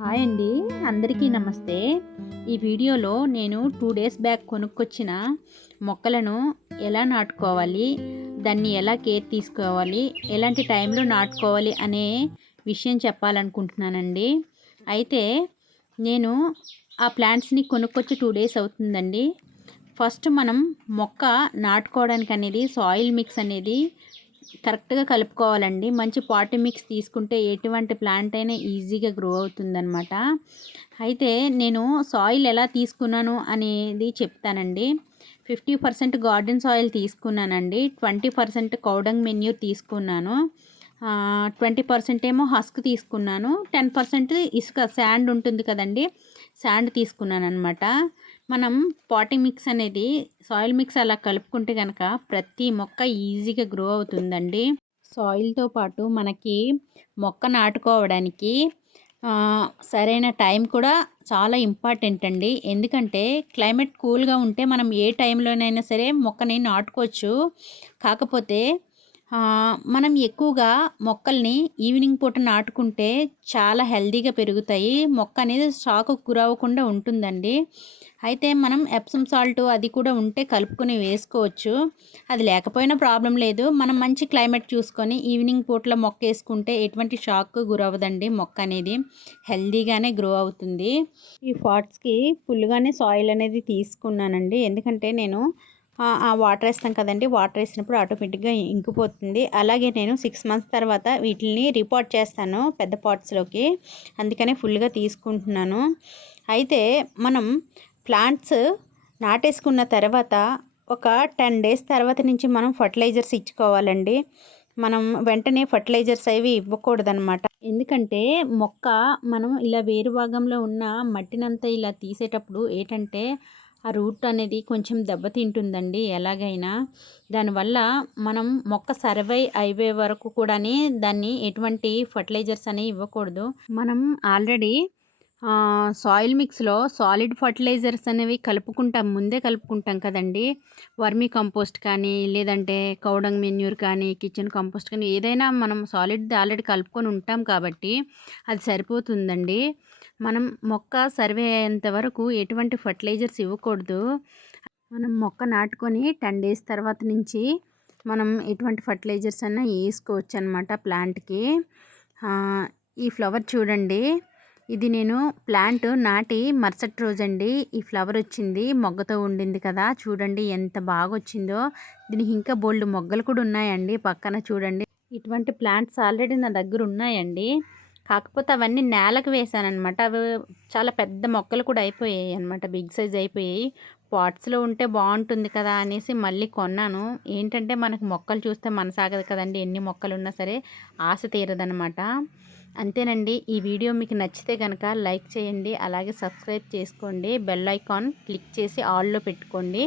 Hi అండి. అందరికీ నమస్తే. ఈ వీడియోలో నేను టూ డేస్ బ్యాక్ కొనుక్కొచ్చిన మొక్కలను ఎలా నాటుకోవాలి దాన్ని ఎలా కేర్ తీసుకోవాలి ఎలాంటి టైంలో నాటుకోవాలి అనే విషయం చెప్పాలనుకుంటున్నానండి. అయితే నేను ఆ ప్లాంట్స్ని కొనుక్కొచ్చి టూ డేస్ అవుతుందండి. ఫస్ట్ మనం మొక్క నాటుకోవడానికి అనేది సాయిల్ మిక్స్ అనేది కరెక్ట్గా కలుపుకోవాలండి. మంచి పాటి మిక్స్ తీసుకుంటే ఎటువంటి ప్లాంట్ అయినా ఈజీగా గ్రో అవుతుందన్నమాట. అయితే నేను సాయిల్ ఎలా తీసుకున్నాను అనేది చెప్తానండి. ఫిఫ్టీ పర్సెంట్ గార్డెన్ సాయిల్ తీసుకున్నానండి. Twenty percent cow dung manure తీసుకున్నాను. ట్వంటీ పర్సెంట్ ఏమో హస్క్ తీసుకున్నాను. టెన్ పర్సెంట్ ఇసుక శాండ్ ఉంటుంది కదండి శాండ్ తీసుకున్నాను అనమాట మనం పాటింగ్ మిక్స్ అనేది సాయిల్ మిక్స్ అలా కలుపుకుంటే కనుక ప్రతి మొక్క ఈజీగా గ్రో అవుతుందండి. సాయిల్తో పాటు మనకి మొక్క నాటుకోవడానికి సరైన టైం కూడా చాలా ఇంపార్టెంట్ అండి. ఎందుకంటే క్లైమేట్ కూల్గా ఉంటే మనం ఏ టైంలోనైనా సరే మొక్కని నాటుకోవచ్చు. కాకపోతే మనం ఎక్కువగా మొక్కల్ని ఈవినింగ్ పూట నాటుకుంటే చాలా హెల్దీగా పెరుగుతాయి. మొక్క అనేది షాకు గురవ్వకుండా ఉంటుందండి. అయితే మనం ఎప్సమ్ సాల్ట్ అది కూడా ఉంటే కలుపుకొని వేసుకోవచ్చు. అది లేకపోయినా ప్రాబ్లం లేదు. మనం మంచి క్లైమేట్ చూసుకొని ఈవినింగ్ పూటలో మొక్క వేసుకుంటే ఎటువంటి షాక్ గురవ్వదండి మొక్క అనేది. హెల్దీగానే గ్రో అవుతుంది. ఈ పాట్స్కి ఫుల్గానే సాయిల్ అనేది తీసుకున్నానండి. ఎందుకంటే నేను వాటర్ వేస్తాం కదండి వాటర్ వేసినప్పుడు ఆటోమేటిక్గా ఇంకిపోతుంది. అలాగే నేను సిక్స్ మంత్స్ తర్వాత వీటిని రిపోర్ట్ చేస్తాను పెద్ద పాట్స్లోకి అందుకనే ఫుల్గా తీసుకుంటున్నాను. అయితే మనం ప్లాంట్స్ నాటేసుకున్న తర్వాత ఒక టెన్ డేస్ తర్వాత నుంచి మనం ఫర్టిలైజర్స్ ఇచ్చుకోవాలండి. మనం వెంటనే ఫర్టిలైజర్స్ అవి ఇవ్వకూడదనమాట ఎందుకంటే మొక్క మనం ఇలా వేరు భాగంలో ఉన్న మట్టినంతా ఇలా తీసేటప్పుడు ఏంటంటే ఆ రూట్ అనేది కొంచెం దెబ్బతింటుందండి ఎలాగైనా. దానివల్ల మనం మొక్క సర్వై అయ్యే వరకు కూడా దాన్ని ఎటువంటి ఫర్టిలైజర్స్ అనేవి ఇవ్వకూడదు. మనం ఆల్రెడీ సాయిల్ మిక్స్లో సాలిడ్ ఫర్టిలైజర్స్ అనేవి కలుపుకుంటాం ముందే కలుపుకుంటాం కదండి. వర్మీ కంపోస్ట్ కానీ లేదంటే కౌడంగ్ మెన్యూర్ కానీ కిచెన్ కంపోస్ట్ కానీ ఏదైనా మనం సాలిడ్ ఆల్రెడీ కలుపుకొని ఉంటాం కాబట్టి అది సరిపోతుందండి. మనం మొక్క సర్వే అయ్యేంత వరకు ఎటువంటి ఫర్టిలైజర్స్ ఇవ్వకూడదు. మనం మొక్క నాటుకొని టెన్ డేస్ తర్వాత నుంచి మనం ఎటువంటి ఫర్టిలైజర్స్ అన్నా వేసుకోవచ్చు అనమాట ప్లాంట్కి ఈ ఫ్లవర్ చూడండి. ఇది నేను ప్లాంట్ నాటి మరుసటి రోజండి ఈ ఫ్లవర్ వచ్చింది. మొగ్గతో ఉండింది కదా. చూడండి ఎంత బాగా వచ్చిందో దీనికి ఇంకా బోల్డ్ మొగ్గలు కూడా ఉన్నాయండి పక్కన చూడండి. ఇటువంటి ప్లాంట్స్ ఆల్రెడీ నా దగ్గర ఉన్నాయండి. కాకపోతే అవన్నీ నేలకు వేసానమాట అవి చాలా పెద్ద మొక్కలు కూడా అయిపోయాయి అనమాట బిగ్ సైజ్ అయిపోయాయి. పాట్స్లో ఉంటే బాగుంటుంది కదా అనేసి మళ్ళీ కొన్నాను. ఏంటంటే మనకు మొక్కలు చూస్తే మనసాగదు కదండి. ఎన్ని మొక్కలు ఉన్నా సరే ఆశ తీరదనమాట అంతేనండి. ఈ వీడియో మీకు నచ్చితే కనుక లైక్ చేయండి. అలాగే సబ్స్క్రైబ్ చేసుకోండి. బెల్ ఐకాన్ క్లిక్ చేసి ఆల్లో పెట్టుకోండి.